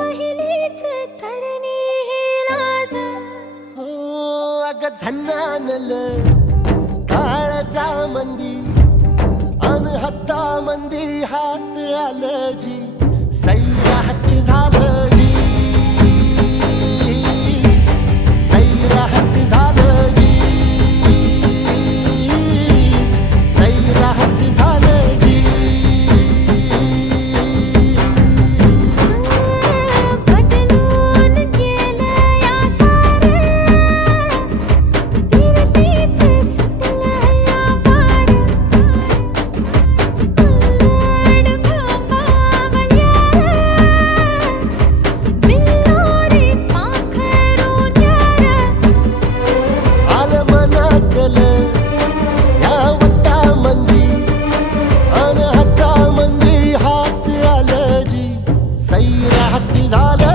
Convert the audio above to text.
पहिलीच तरणी ही लाज. हो अग झन्नानल काळजा मंदी अन हत्ता मंदी हात आलं जी सैराट झालं जी सैराट झालं जी सैराट झालं जी. बदलून केलं या सारं, फिरतीच सुटलं या पार. उलट भांबावल्यार, बिल्लोरी पाखरू न्यार. आलं मनातलं ह्या वट्टामंदी अन हत्तामंदी हात आलं जी सैराट झालं